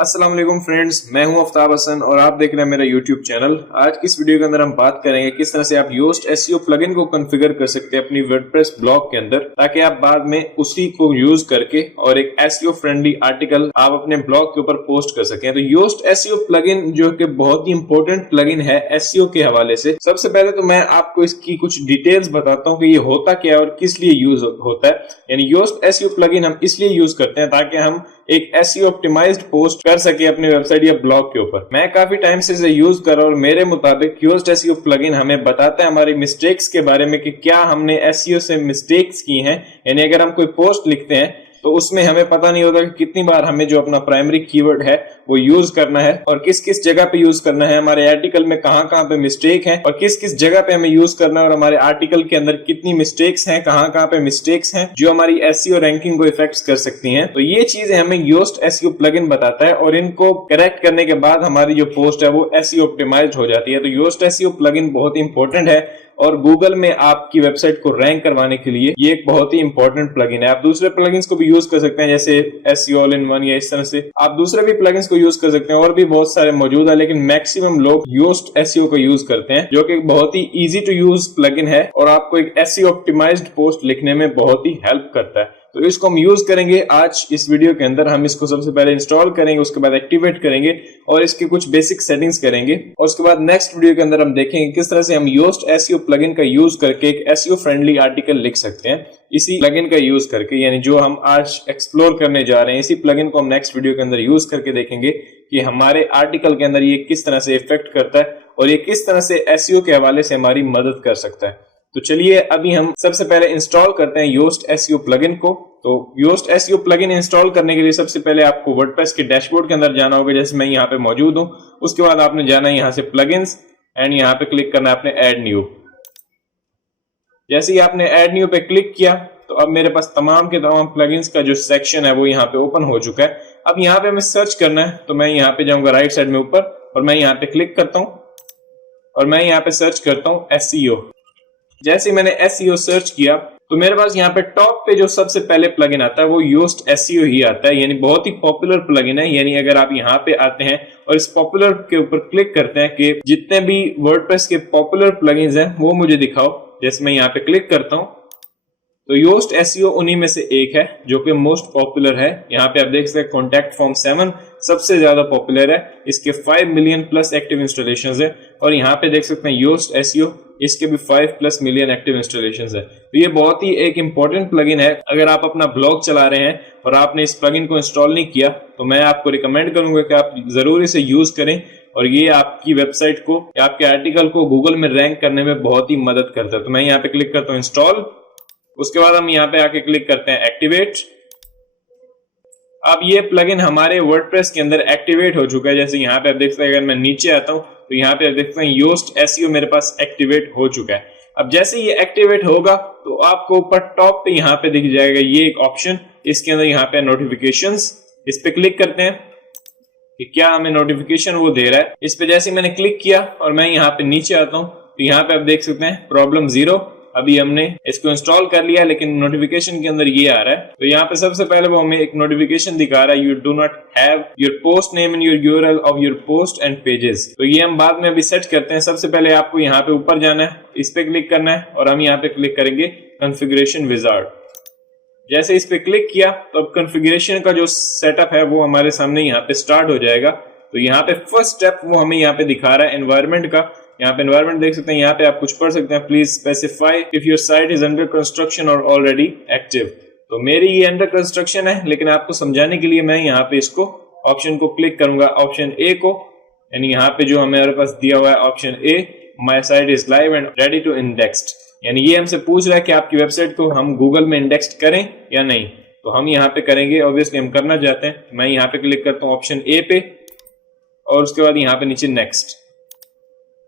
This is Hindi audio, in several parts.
अस्सलाम वालेकुम फ्रेंड्स, मैं हूं आफ्ताब हसन और आप देख रहे हैं मेरा यूट्यूब चैनल। आज की इस वीडियो के अंदर हम बात करेंगे किस तरह से आप योस्ट एसईओ प्लगइन को कॉन्फ़िगर कर सकते हैं अपनी वर्डप्रेस ब्लॉग के अंदर, ताकि आप बाद में उसी को यूज करके और एक एसईओ फ्रेंडली आर्टिकल आप अपने ब्लॉग के ऊपर पोस्ट कर सकें। तो योस्ट एसईओ प्लगइन जो कि बहुत ही इंपॉर्टेंट प्लगइन है एसईओ के हवाले से, सबसे पहले तो मैं आपको इसकी कुछ डिटेल्स बताता हूँ कि ये होता क्या है और किस लिए यूज होता है। यानी योस्ट एसईओ प्लगइन हम इसलिए यूज करते हैं ताकि हम एक एसईओ ऑप्टिमाइज्ड पोस्ट कर सके अपनी वेबसाइट या ब्लॉग के ऊपर। मैं काफी टाइम से इसे यूज कर रहा हूं और मेरे मुताबिक योस्ट एसईओ प्लगइन हमें बताता है हमारी मिस्टेक्स के बारे में कि क्या हमने एसईओ से मिस्टेक्स की हैं। यानी अगर हम कोई पोस्ट लिखते हैं तो उसमें हमें पता नहीं होता कि कितनी बार हमें जो अपना प्राइमरी कीवर्ड है वो यूज करना है और किस किस जगह पे यूज करना है, हमारे आर्टिकल में कहां कहां पे मिस्टेक है और किस किस जगह पे हमें यूज करना है, और हमारे आर्टिकल के अंदर कितनी मिस्टेक्स हैं, कहां कहां पे मिस्टेक्स हैं जो हमारी एसईओ रैंकिंग को इफेक्ट कर सकती हैं। तो ये चीजें हमें योस्ट एसईओ प्लगइन बताता है और इनको करेक्ट करने के बाद हमारी जो पोस्ट है वो एसईओ ऑप्टिमाइज्ड हो जाती है। तो योस्ट एसईओ प्लगइन बहुत इंपॉर्टेंट है और गूगल में आपकी वेबसाइट को रैंक करवाने के लिए ये एक बहुत ही इंपॉर्टेंट प्लगइन है। आप दूसरे प्लगइन्स को भी यूज कर सकते हैं, जैसे एसईओ ऑल इन वन या इस तरह से आप दूसरे भी प्लगइन्स को यूज कर सकते हैं और भी बहुत सारे मौजूद है, लेकिन मैक्सिमम लोग योस्ट एसईओ को यूज करते हैं जो कि बहुत ही इजी टू यूज प्लगइन है और आपको एक एसईओ ऑप्टिमाइज्ड पोस्ट लिखने में बहुत ही हेल्प करता है। तो इसको हम यूज करेंगे आज इस वीडियो के अंदर। हम इसको सबसे पहले इंस्टॉल करेंगे, उसके बाद एक्टिवेट करेंगे और इसके कुछ बेसिक सेटिंग्स करेंगे और उसके बाद नेक्स्ट वीडियो के अंदर हम देखेंगे किस तरह से हम योस्ट एसईओ प्लगइन का यूज करके एक एसईओ फ्रेंडली आर्टिकल लिख सकते हैं इसी प्लगइन का यूज करके। यानी जो हम आज एक्सप्लोर करने जा रहे हैं इसी प्लगइन को हम नेक्स्ट वीडियो के अंदर यूज करके देखेंगे कि हमारे आर्टिकल के अंदर ये किस तरह से इफेक्ट करता है और ये किस तरह से एसईओ के हवाले से हमारी मदद कर सकता है। तो चलिए अभी हम सबसे पहले इंस्टॉल करते हैं योस्ट एसईओ प्लगइन को। तो योस्ट एसईओ प्लगइन इंस्टॉल करने के लिए सबसे पहले आपको वर्डप्रेस के डैशबोर्ड के अंदर जाना होगा, जैसे मैं यहाँ पे मौजूद हूँ। उसके बाद आपने जाना है यहाँ से प्लगइन्स एंड यहाँ पे क्लिक करना है आपने ऐड न्यू। जैसे ही आपने ऐड न्यू पे क्लिक किया तो अब मेरे पास तमाम के तमाम प्लगइन्स का जो सेक्शन है वो यहाँ पे ओपन हो चुका है। अब यहाँ पे हमें सर्च करना है, तो मैं यहाँ पे जाऊंगा राइट साइड में ऊपर और मैं यहाँ पे क्लिक करता हूँ और मैं यहाँ पे सर्च करता हूँ एसईओ। जैसे मैंने एसईओ सर्च किया तो मेरे पास यहाँ पे टॉप पे जो सबसे पहले प्लगइन आता है वो योस्ट एसईओ ही आता है। यानी बहुत ही पॉपुलर प्लगइन है। यानी अगर आप यहाँ पे आते हैं और इस पॉपुलर के ऊपर क्लिक करते हैं कि जितने भी वर्डप्रेस के पॉपुलर प्लगइन्स हैं वो मुझे दिखाओ, जैसे मैं यहाँ पे क्लिक करता हूँ तो योस्ट एसईओ उन्हीं में से एक है जो कि मोस्ट पॉपुलर है। यहाँ पे आप देख सकते हैं कॉन्टैक्ट फॉर्म 7 सबसे ज्यादा पॉपुलर है, इसके 5 मिलियन प्लस एक्टिव इंस्टॉलेशंस है। और यहाँ पे देख सकते हैं योस्ट एसईओ, इसके भी 5+ मिलियन एक्टिव इंस्टॉलेशंस है। तो ये बहुत ही एक इंपॉर्टेंट प्लगइन है। अगर आप अपना ब्लॉग चला रहे हैं और आपने इस प्लगइन को इंस्टॉल नहीं किया तो मैं आपको रिकमेंड करूंगा कि आप जरूर इसे यूज करें और ये आपकी वेबसाइट को या आपके आर्टिकल को गूगल में रैंक करने में बहुत ही मदद करता है। तो मैं यहाँ पे क्लिक करता हूँ इंस्टॉल, उसके बाद हम यहाँ पे आके क्लिक करते हैं एक्टिवेट। अब ये प्लगइन हमारे वर्डप्रेस के अंदर एक्टिवेट हो चुका है। जैसे यहाँ पे आप देख सकते हैं, अगर मैं नीचे आता हूँ तो यहाँ पे आप देख सकते हैं योस्ट एसईओ मेरे पास एक्टिवेट हो चुका है। अब जैसे ये एक्टिवेट होगा तो आपको ऊपर टॉप पे यहाँ पे दिख जाएगा ये एक ऑप्शन, इसके अंदर यहाँ पे नोटिफिकेशंस, इस पे क्लिक करते हैं कि क्या हमें नोटिफिकेशन वो दे रहा है। इस पे जैसे मैंने क्लिक किया और मैं यहाँ पे नीचे आता हूँ तो यहाँ पे आप देख सकते हैं प्रॉब्लम 0। अभी हमने इसको इंस्टॉल कर लिया लेकिन नोटिफिकेशन के अंदर ये आ रहा है। तो यहाँ पे सबसे पहले वो हमें एक नोटिफिकेशन दिखा रहा है, you do not have your post name in your URL of your post and pages. तो ये हम बाद में अभी सेट करते हैं। सबसे पहले आपको यहाँ पे ऊपर जाना है, इस पे क्लिक करना है और हम यहाँ पे क्लिक करेंगे कॉन्फ़िगरेशन विजार्ड। जैसे इस पे क्लिक किया तो अब कॉन्फ़िगरेशन का जो सेटअप है वो हमारे सामने यहाँ पे स्टार्ट हो जाएगा। तो यहाँ पे फर्स्ट स्टेप वो हमें यहाँ पे दिखा रहा है एनवायरमेंट का। यहाँ पे एनवायरमेंट देख सकते हैं, यहाँ पे आप कुछ पढ़ सकते हैं, please specify if your site is under construction और ऑलरेडी एक्टिव। तो मेरी ये अंडर कंस्ट्रक्शन है, लेकिन आपको समझाने के लिए मैं यहाँ पे इसको ऑप्शन को क्लिक करूंगा, ऑप्शन ए को। यानी यहाँ पे जो हमारे पास दिया हुआ है option A, my site is live and ready to indexed. यानी ये हमसे पूछ रहा है कि आपकी वेबसाइट को हम गूगल में इंडेक्स्ड करें या नहीं। तो हम यहाँ पे करेंगे, ऑब्वियसली हम करना चाहते हैं। मैं यहाँ पे क्लिक करता हूँ ऑप्शन ए पे और उसके बाद यहाँ पे नीचे नेक्स्ट।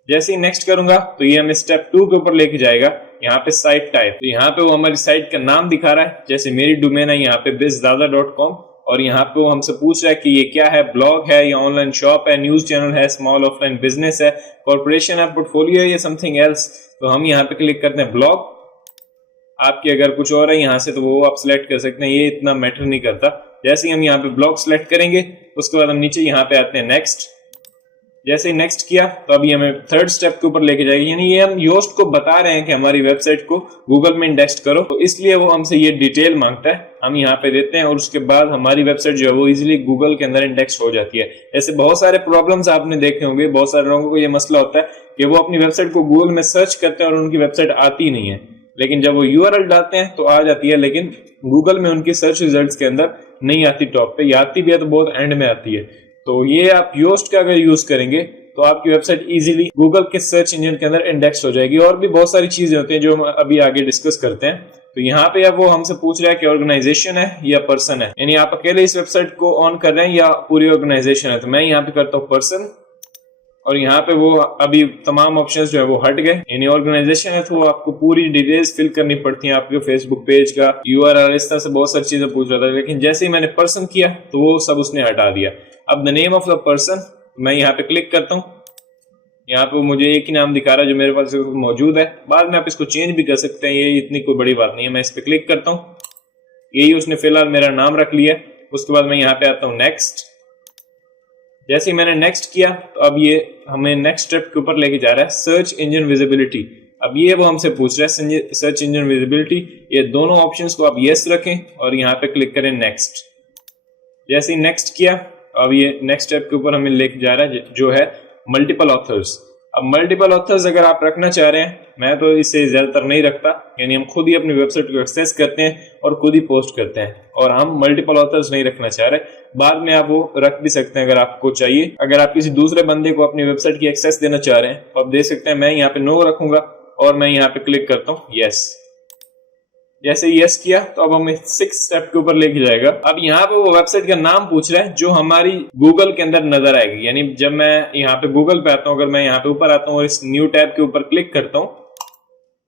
जैसे ही नेक्स्ट करूंगा तो ये हमें स्टेप 2 के ऊपर लेके जाएगा। यहाँ पे साइट टाइप, तो यहाँ पे वो हमारी साइट का नाम दिखा रहा है, जैसे मेरी डोमेन है यहाँ पे bizzaza.com और यहाँ पे वो हमसे पूछ रहा है कि ये क्या है, ब्लॉग है या ऑनलाइन शॉप है, न्यूज चैनल है, स्मॉल ऑफलाइन बिजनेस है, कॉर्पोरेशन है, पोर्टफोलियो है या समथिंग एल्स। तो हम यहाँ पे क्लिक करते हैं ब्लॉग। आपकी अगर कुछ और है यहाँ से तो वो आप सिलेक्ट कर सकते हैं, ये इतना मैटर नहीं करता। जैसे ही हम यहाँ पे ब्लॉग सेलेक्ट करेंगे उसके बाद हम नीचे यहाँ पे आते हैं नेक्स्ट। जैसे ही नेक्स्ट किया तो अभी हमें थर्ड स्टेप के ऊपर लेके जाएगी, यानी ये हम योस्ट को बता रहे हैं कि हमारी वेबसाइट को गूगल में इंडेक्स करो, तो इसलिए वो हमसे ये डिटेल मांगता है। हम यहाँ पे देते हैं और उसके बाद हमारी वेबसाइट जो है वो इजीली गूगल के अंदर इंडेक्स हो जाती है। ऐसे बहुत सारे प्रॉब्लम्स आपने देखे होंगे, बहुत सारे लोगों को ये मसला होता है कि वो अपनी वेबसाइट को गूगल में सर्च करते हैं और उनकी वेबसाइट आती नहीं है, लेकिन जब वो यूआरएल डालते हैं तो आ जाती है, लेकिन गूगल में उनकी सर्च रिजल्ट्स के अंदर नहीं आती टॉप पे, या आती भी है तो बहुत एंड में आती है। तो ये आप योस्ट का अगर यूज करेंगे तो आपकी वेबसाइट इजीली गूगल के सर्च इंजन के अंदर इंडेक्स हो जाएगी। और भी बहुत सारी चीजें होती हैं जो हम अभी आगे डिस्कस करते हैं। तो यहाँ पे अब वो हमसे पूछ रहा है कि ऑर्गेनाइजेशन है या पर्सन है, यानी आप अकेले इस वेबसाइट को ऑन कर रहे हैं या पूरी ऑर्गेनाइजेशन है। तो मैं यहाँ पे करता हूँ पर्सन, और यहाँ पे वो अभी तमाम ऑप्शंस जो है वो हट गए। यानी ऑर्गेनाइजेशन है तो आपको पूरी डिटेल्स फिल करनी पड़ती है, आपके फेसबुक पेज का यूआरएल, इस तरह से बहुत सारी चीजें पूछ रहा था। लेकिन जैसे ही मैंने पर्सन किया तो वो सब उसने हटा दिया। अब the name of the person, मैं यहाँ पे क्लिक करता हूँ, यहाँ पे मुझे एक ही नाम दिखा रहा है जो मेरे पास मौजूद है। बाद में आप इसको चेंज भी कर सकते हैं, ये इतनी कोई बड़ी बात नहीं है। मैं इस पे क्लिक करता हूँ, यही उसने फिलहाल मेरा नाम रख लिया। उसके बाद मैं यहाँ पे आता हूँ नेक्स्ट। जैसे ही मैंने नेक्स्ट किया तो अब ये हमें नेक्स्ट स्टेप के ऊपर लेके जा रहा है, सर्च इंजन विजिबिलिटी। अब ये वो हमसे पूछ रहा है सर्च इंजन विजिबिलिटी, ये दोनों ऑप्शंस को आप यस रखें और यहाँ पे क्लिक करें नेक्स्ट। जैसे ही नेक्स्ट किया अब ये नेक्स्ट स्टेप के ऊपर हमें लेके जा रहा है जो है मल्टीपल ऑथर्स। अब मल्टीपल ऑथर्स अगर आप रखना चाह रहे हैं, मैं तो इसे ज्यादातर नहीं रखता, यानी हम खुद ही अपनी वेबसाइट को एक्सेस करते हैं और खुद ही पोस्ट करते हैं, और हम मल्टीपल ऑथर्स नहीं रखना चाह रहे। बाद में आप वो रख भी सकते हैं अगर आपको चाहिए। अगर आप किसी दूसरे बंदे को अपनी वेबसाइट की एक्सेस देना चाह रहे हैं तो आप दे सकते हैं। मैं यहाँ पे नो रखूंगा और मैं यहाँ पे क्लिक करता हूँ यस। जैसे यस किया तो अब हमें 6 स्टेप के ऊपर लेके जाएगा। अब यहाँ पे वो वेबसाइट का नाम पूछ रहा है जो हमारी गूगल के अंदर नजर आएगी। यानी जब मैं यहाँ पे गूगल पे आता हूँ, अगर मैं यहाँ पे ऊपर आता हूँ और इस न्यू टैब के ऊपर क्लिक करता हूँ,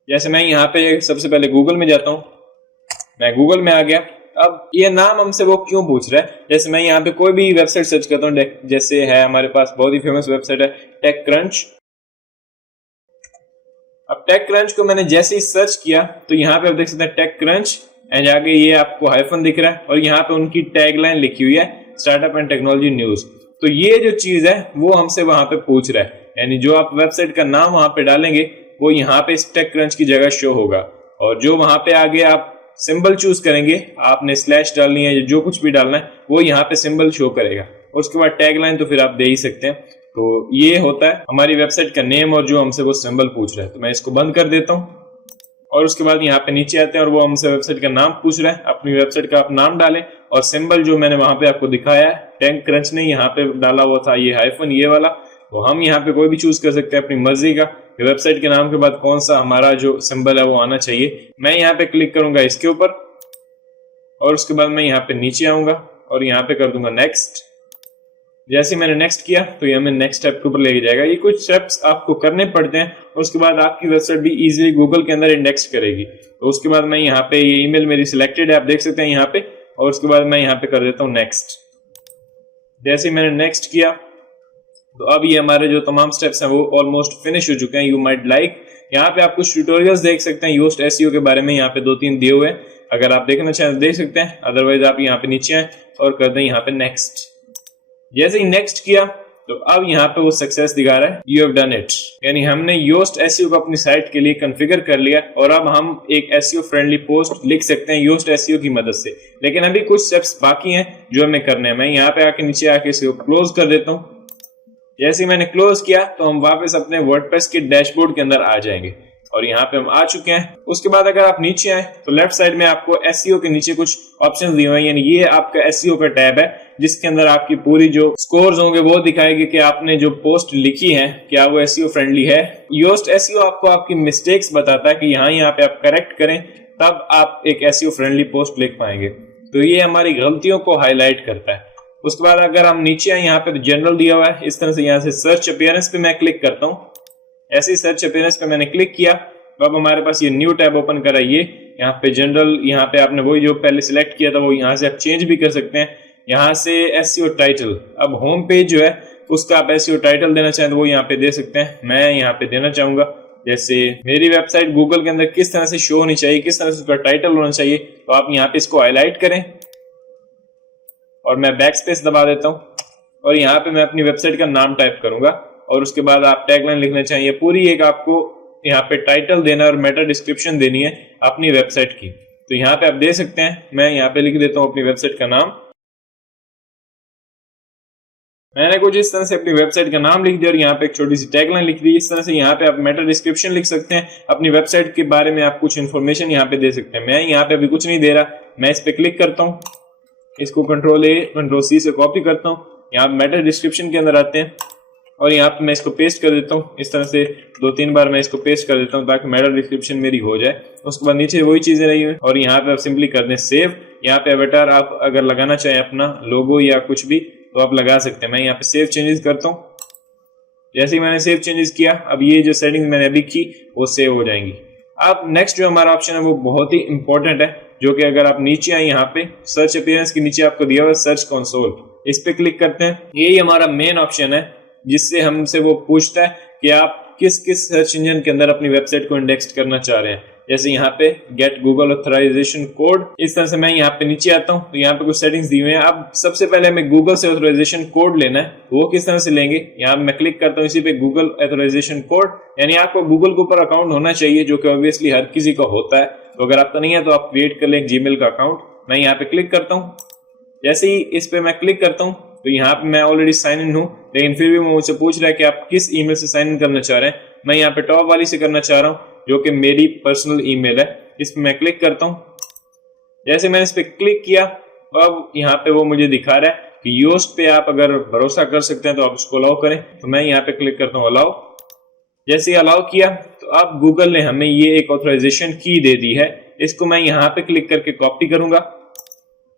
जैसे मैं यहाँ पे सबसे पहले गूगल में जाता हूँ, मैं गूगल में आ गया। अब ये नाम हमसे वो क्यों पूछ रहा है, जैसे मैं यहाँ पे कोई भी वेबसाइट सर्च करता हूँ, जैसे है हमारे पास बहुत ही फेमस वेबसाइट है टेक क्रंच। अब टेक क्रंच को मैंने जैसे ही सर्च किया तो यहाँ पे आप देख सकते हैं टेक क्रंच, एंड आगे ये आपको हाइफन दिख रहा है और यहाँ पे उनकी टैगलाइन लिखी हुई है स्टार्टअप एंड टेक्नोलॉजी न्यूज। तो ये जो चीज है वो हमसे वहां पे पूछ रहा है, यानी जो आप वेबसाइट का नाम वहां पे डालेंगे वो यहाँ पे इस टेक क्रंच की जगह शो होगा, और जो वहां पे आगे आप सिंबल चूज करेंगे, आपने स्लैश डालनी है या जो कुछ भी डालना है वो यहाँ पे सिंबल शो करेगा। उसके बाद टैगलाइन तो फिर आप दे ही सकते हैं। तो ये होता है हमारी वेबसाइट का नेम और जो हमसे वो सिंबल पूछ रहा है। तो मैं इसको बंद कर देता हूँ और उसके बाद यहाँ पे नीचे आते हैं और वो हमसे वेबसाइट का नाम पूछ रहा है। अपनी वेबसाइट का आप नाम डालें और सिंबल जो मैंने वहां पे आपको दिखाया है, टेक क्रंच ने यहाँ पे डाला हुआ था ये हाइफन ये वाला, तो हम यहाँ पे कोई भी चूज कर सकते हैं अपनी मर्जी का। वेबसाइट के नाम के बाद कौन सा हमारा जो सिंबल है वो आना चाहिए। मैं यहाँ पे क्लिक करूंगा इसके ऊपर और उसके बाद मैं यहाँ पे नीचे आऊंगा और यहाँ पे कर दूंगा नेक्स्ट। जैसे मैंने नेक्स्ट किया तो ये हमें नेक्स्ट स्टेप के ऊपर लेके जाएगा। ये कुछ स्टेप्स आपको करने पड़ते हैं और उसके बाद आपकी वेबसाइट भी इजीली गूगल के अंदर इंडेक्स करेगी। तो उसके बाद मैं यहाँ पे ये ईमेल मेरी सिलेक्टेड है, आप देख सकते हैं यहाँ पे, और उसके बाद मैं यहाँ पे कर देता हूँ नेक्स्ट। जैसे मैंने नेक्स्ट किया तो अब ये हमारे जो तमाम स्टेप्स हैं वो ऑलमोस्ट फिनिश हो चुके हैं। यू माइट लाइक, यहाँ पे आप कुछ ट्यूटोरियल्स देख सकते हैं योस्ट एसईओ के बारे में, यहाँ पे 2-3 दिए हुए हैं, अगर आप देखना चाहें तो देख सकते हैं। अदरवाइज आप यहाँ पे नीचे आए और कर दें यहाँ पे नेक्स्ट। जैसे ही नेक्स्ट किया तो अब यहाँ पे वो सक्सेस दिखा रहा है, यू हैव डन इट, यानी हमने योस्ट एसईओ को अपनी साइट के लिए कॉन्फ़िगर कर लिया और अब हम एक एसईओ फ्रेंडली पोस्ट लिख सकते हैं योस्ट एसईओ की मदद से। लेकिन अभी कुछ स्टेप्स बाकी हैं जो हमें करने हैं। मैं यहाँ पे आके नीचे आके इसको क्लोज कर देता हूँ। जैसे ही मैंने क्लोज किया तो हम वापस अपने वर्डप्रेस के डैशबोर्ड के अंदर आ जाएंगे और यहाँ पे हम आ चुके हैं। उसके बाद अगर आप नीचे आए तो लेफ्ट साइड में आपको एसईओ के नीचे कुछ ऑप्शन दिए हुए हैं, यानी ये आपका एसईओ का टैब है जिसके अंदर आपकी पूरी जो स्कोर्स होंगे वो दिखाएगी कि आपने जो पोस्ट लिखी है क्या वो एसईओ फ्रेंडली है। योस्ट एसईओ आपको आपकी मिस्टेक्स बताता है कि यहाँ पे आप करेक्ट करें तब आप एक एसईओ फ्रेंडली पोस्ट लिख पाएंगे। तो ये हमारी गलतियों को हाईलाइट करता है। उसके बाद अगर हम नीचे आए यहाँ पे तो जनरल दिया हुआ है इस तरह से, यहाँ से सर्च अपीयरेंस पे मैं क्लिक करता हूँ। ऐसे ही सर्च अपीयरेंस पे मैंने क्लिक किया तो अब हमारे पास ये न्यू टैब ओपन करा, ये यहाँ पे जनरल, यहाँ पे आपने वही जो पहले सिलेक्ट किया था वो यहाँ से आप चेंज भी कर सकते हैं। यहाँ से एसईओ टाइटल, अब होम पेज जो है उसका आप एसईओ टाइटल देना चाहें तो वो यहाँ पे दे सकते हैं। मैं यहाँ पे देना चाहूंगा जैसे मेरी वेबसाइट गूगल के अंदर किस तरह से शो होनी चाहिए, किस तरह से उसका टाइटल होना चाहिए, तो आप यहाँ पे इसको हाईलाइट करें और मैं बैक स्पेस दबा देता हूँ और यहाँ पे मैं अपनी वेबसाइट का नाम टाइप करूंगा और उसके बाद आप टैगलाइन लिखना चाहिए। पूरी एक आपको यहाँ पे टाइटल देना और मेटा डिस्क्रिप्शन देनी है अपनी वेबसाइट की। तो यहाँ पे आप दे सकते हैं, मैं यहाँ पे लिख देता हूँ अपनी वेबसाइट का नाम। मैंने कुछ इस तरह से अपनी वेबसाइट का नाम लिख दिया और यहाँ पे एक छोटी सी टैगलाइन लिख दी। इस तरह से यहाँ पे आप मेटा डिस्क्रिप्शन लिख सकते हैं, अपनी वेबसाइट के बारे में आप कुछ इन्फॉर्मेशन यहाँ पे दे सकते हैं। मैं यहाँ पे अभी कुछ नहीं दे रहा, मैं इस पे क्लिक करता हूँ, इसको Ctrl+A Ctrl+C से कॉपी करता हूँ, यहाँ मेटा डिस्क्रिप्शन के अंदर आते हैं और यहाँ पे मैं इसको पेस्ट कर देता हूँ। इस तरह से 2-3 बार मैं इसको पेस्ट कर देता हूँ ताकि मेटा डिस्क्रिप्शन मेरी हो जाए। उसके बाद नीचे वही चीजें रही हुई और यहाँ पे आप सिंपली कर दें सेव। यहाँ पे अवतार आप अगर लगाना चाहें अपना लोगो या कुछ भी तो आप लगा सकते हैं। मैं यहाँ पे सेव चेंजेस करता हूँ। जैसे ही मैंने सेव चेंजेस किया, अब ये जो सेटिंग मैंने अभी की वो सेव हो जाएंगी। अब नेक्स्ट जो हमारा ऑप्शन है वो बहुत ही इंपॉर्टेंट है, जो कि अगर आप नीचे आए यहाँ पे सर्च अपीयरेंस के नीचे आपको दिया हुआ सर्च कंसोल, इस पे क्लिक करते हैं। यही हमारा मेन ऑप्शन है जिससे हमसे वो पूछता है कि आप किस किस सर्च इंजन के अंदर अपनी वेबसाइट को इंडेक्स करना चाह रहे हैं। जैसे यहाँ पे गेट गूगल ऑथराइजेशन कोड, इस तरह से मैं यहाँ पे नीचे आता हूँ तो यहाँ पे कुछ सेटिंग्स दी हुई हैं। अब सबसे पहले हमें गूगल से ऑथराइजेशन कोड लेना है, वो किस तरह से लेंगे, यहाँ मैं क्लिक करता हूँ इसी पे गूगल ऑथराइजेशन कोड। यानी आपको गूगल के ऊपर अकाउंट होना चाहिए, जो कि ऑब्वियसली हर किसी का होता है। तो अगर आपका नहीं है तो आप क्रिएट कर लें जीमेल का अकाउंट। मैं यहाँ पे क्लिक करता हूँ। जैसे ही इस पे मैं क्लिक करता हूँ तो यहाँ पे मैं ऑलरेडी साइन इन हूँ, लेकिन फिर भी वो मुझसे पूछ रहा है कि आप किस ईमेल से साइन इन करना चाह रहे हैं। मैं यहाँ पे टॉप वाली से करना चाह रहा हूँ, जो कि मेरी पर्सनल ईमेल है। इस पे मैं क्लिक करता हूँ। जैसे मैंने इस पे क्लिक किया, अब यहाँ पे वो मुझे दिखा रहा है कि योस्ट पे आप अगर भरोसा कर सकते हैं तो आप इसको अलाउ करें। तो मैं यहाँ पे क्लिक करता हूँ अलाउ। जैसे ही अलाउ किया तो अब गूगल ने हमें ये एक ऑथराइजेशन की दे दी है, इसको मैं यहाँ पे क्लिक करके कॉपी करूंगा।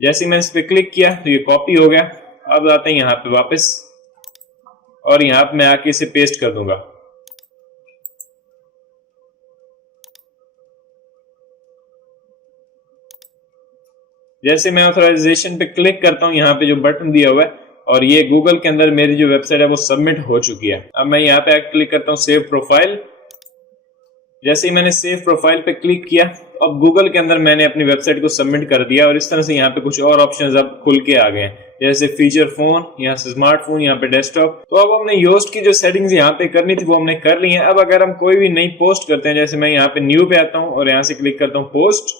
जैसे ही मैंने इस पे क्लिक किया तो ये कॉपी हो गया। अब आते हैं यहाँ पे वापस और यहाँ पे मैं आके इसे पेस्ट कर दूंगा। जैसे मैं ऑथराइजेशन पे क्लिक करता हूँ, यहाँ पे जो बटन दिया हुआ है और ये गूगल के अंदर मेरी जो वेबसाइट है वो सबमिट हो चुकी है। अब मैं यहाँ पे क्लिक करता हूँ सेव प्रोफाइल। जैसे ही मैंने सेव प्रोफाइल पे क्लिक किया, अब गूगल के अंदर मैंने अपनी वेबसाइट को सबमिट कर दिया और इस तरह से यहाँ पे कुछ और ऑप्शंस अब खुल के आ गए हैं, जैसे फीचर फोन, यहाँ से स्मार्टफोन, यहाँ पे डेस्कटॉप। तो अब हमने योस्ट की जो सेटिंग्स यहाँ पे करनी थी वो हमने कर ली हैं। अब अगर हम कोई भी नई पोस्ट करते हैं, जैसे मैं यहाँ पे न्यू पे आता हूँ और यहाँ से क्लिक करता हूँ पोस्ट।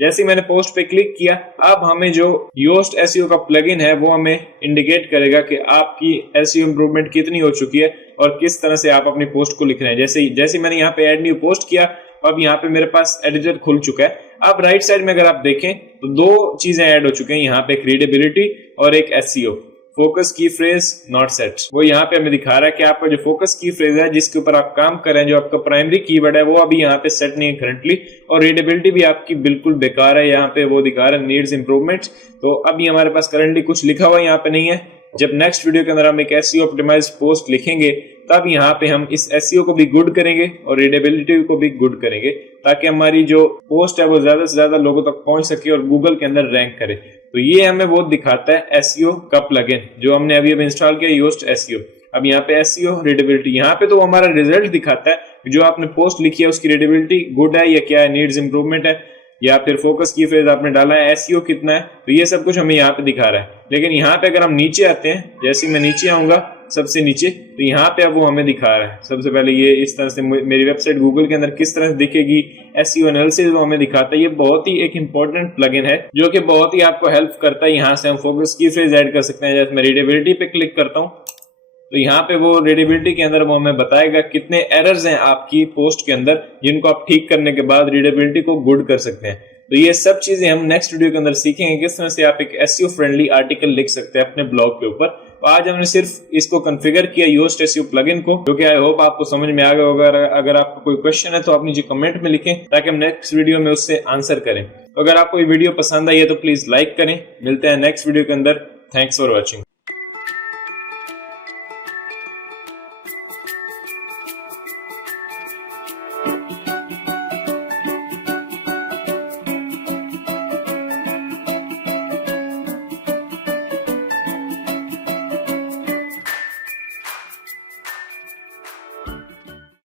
जैसे ही मैंने पोस्ट पे क्लिक किया, अब हमें जो योस्ट एसईओ का प्लगइन है वो हमें इंडिकेट करेगा कि आपकी एसईओ इंप्रूवमेंट कितनी हो चुकी है और किस तरह से आप अपनी पोस्ट को लिख रहे हैं। जैसे मैंने यहाँ पे ऐड न्यू पोस्ट किया, अब यहाँ पे मेरे पास एडिटर खुल चुका है। अब राइट साइड में अगर आप देखें तो 2 चीजें ऐड हो चुकी हैं, यहाँ पे एक रीडेबिलिटी और एक एसईओ, फोकस की फ्रेज नॉट सेट। वो यहाँ पे हमें दिखा रहा है कि आपका जो फोकस की फ्रेज है जिसके ऊपर आप काम कर रहे हैं, जो आपका प्राइमरी कीवर्ड है, वो अभी यहाँ पे सेट नहीं है करंटली, और रीडेबिलिटी भी आपकी बिल्कुल बेकार है। यहाँ पे वो दिखा रहा है नीड्स इंप्रूवमेंट। तो अभी हमारे पास करंटली कुछ लिखा हुआ यहाँ पे नहीं है। जब नेक्स्ट वीडियो के अंदर हम एक एसईओ ऑप्टिमाइज्ड पोस्ट लिखेंगे तब यहाँ पे हम इस एसईओ को भी गुड करेंगे और रीडेबिलिटी को भी गुड करेंगे, ताकि हमारी जो पोस्ट है वो ज्यादा से ज्यादा लोगों तक पहुंच सके और गूगल के अंदर रैंक करे। तो ये हमें वो दिखाता है एसईओ का प्लगइन जो हमने अभी इंस्टॉल किया, योस्ट एसईओ। अब यहाँ पे एसईओ रीडेबिलिटी, यहाँ पे तो हमारा रिजल्ट दिखाता है जो आपने पोस्ट लिखी है उसकी रीडेबिलिटी गुड है या क्या है, नीड्स इंप्रूवमेंट है, या फिर फोकस की फ्रेज आपने डाला है, एसईओ कितना है, तो ये सब कुछ हमें यहाँ पे दिखा रहा है। लेकिन यहाँ पे अगर हम नीचे आते हैं, जैसे मैं नीचे आऊंगा सबसे नीचे, तो यहाँ पे अब वो हमें दिखा रहा है। सबसे पहले ये इस तरह से मेरी वेबसाइट गूगल के अंदर किस तरह से दिखेगी, एसईओ एनालिसिस वो हमें दिखाता है। ये बहुत ही एक इंपॉर्टेंट प्लगइन है जो कि बहुत ही आपको हेल्प करता है। यहाँ से हम फोकस की फ्रेज ऐड कर सकते हैं। जैसे मैं रीडेबिलिटी पे क्लिक करता हूँ तो यहाँ पे वो रीडेबिलिटी के अंदर वो हमें बताएगा कितने एरर्स हैं आपकी पोस्ट के अंदर, जिनको आप ठीक करने के बाद रीडेबिलिटी को गुड कर सकते हैं। तो ये सब चीजें हम नेक्स्ट वीडियो के अंदर सीखेंगे, किस तरह से आप एक एसईओ फ्रेंडली आर्टिकल लिख सकते हैं अपने ब्लॉग के ऊपर। तो आज हमने सिर्फ इसको कॉन्फ़िगर किया योस्ट एसईओ प्लगइन को, जो कि आई होप आपको समझ में आ गया होगा। अगर आपको कोई क्वेश्चन है तो आप नीचे कमेंट में लिखें ताकि हम नेक्स्ट वीडियो में उससे आंसर करें। तो अगर आपको ये वीडियो पसंद आई है तो प्लीज लाइक करें। मिलते हैं नेक्स्ट वीडियो के अंदर। Thanks for watching.